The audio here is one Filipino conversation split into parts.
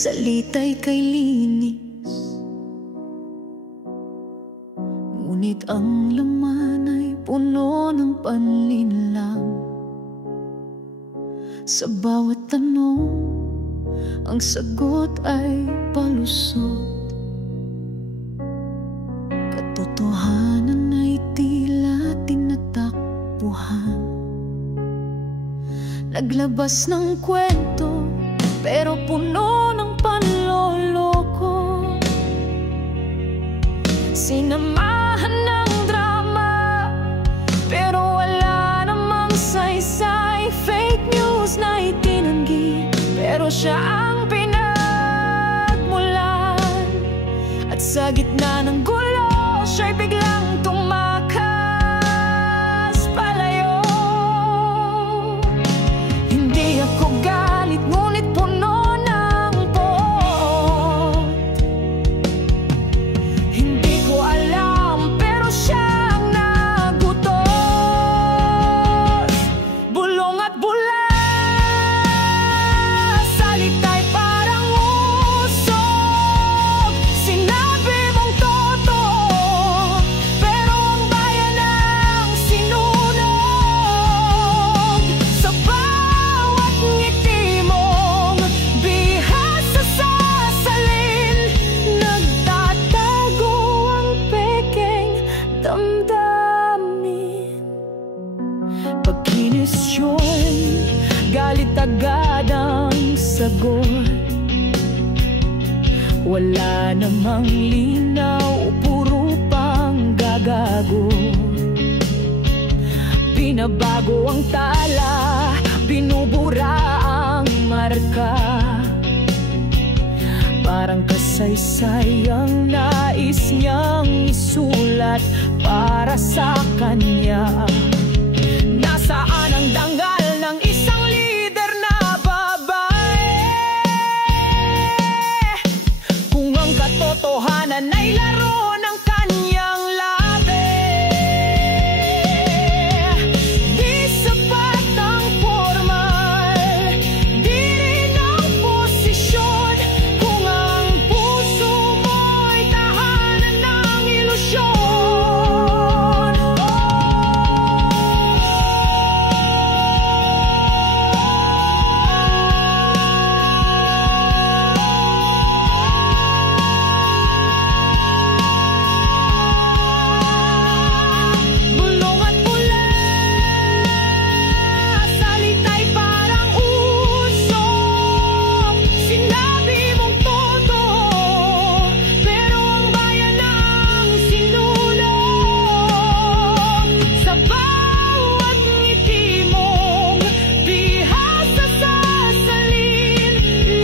salita'y kay linis, ngunit ang laman ay puno ng panlinlang. Sa bawat tanong, ang sagot ay palusot. Katotohanan ay tila tinatakbuhan. Naglabas ng kwento, pero puno ng panloloko. Sinamahan ng drama, pero wala namang saysay. Fake news na itinanggi, pero siya ang pinagmulan. At sa gitna ng gulo, siya'y biglang tumakas palayo. Hindi ako galit, ngunit puno ng poot. Hindi ko alam, pero siya ang nagutos. Bulong at bula, salita'y parang usok. Sinabi mong totoo, pero ang bayan ang sinunog. Sa bawat ngiti mong bihas sa sasalin, nagtatago ang pekeng damdamin. Pagkinis yun, galit agad ang sagot. Wala namang linaw, puro pang gagago. Binabago ang tala, binubura ang marka. Parang kasaysay ang nais niyang isulat para sa kanya. Nasaan ang dangal ng isang lider na babae? Kung ang katotohanan ay laro ng kanyang labi, di sapat ang formal, di rin ang posisyon. Kung ang puso mo'y tahanan ng ilusyon. Bulong at bula, salita'y parang usok. Sinabi mong totoo, pero ang bayan ang sinunog. Sa bawat ngiti mong bihas sa sasalin,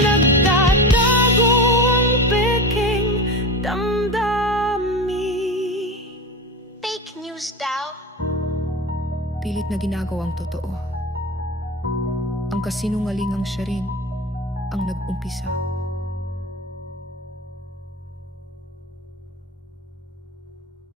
nagtatago ang pekeng damdamin. Fake news daw. Pilit na ginagawang totoo. Ang kasinungalingang siya rin ang nag-umpisa.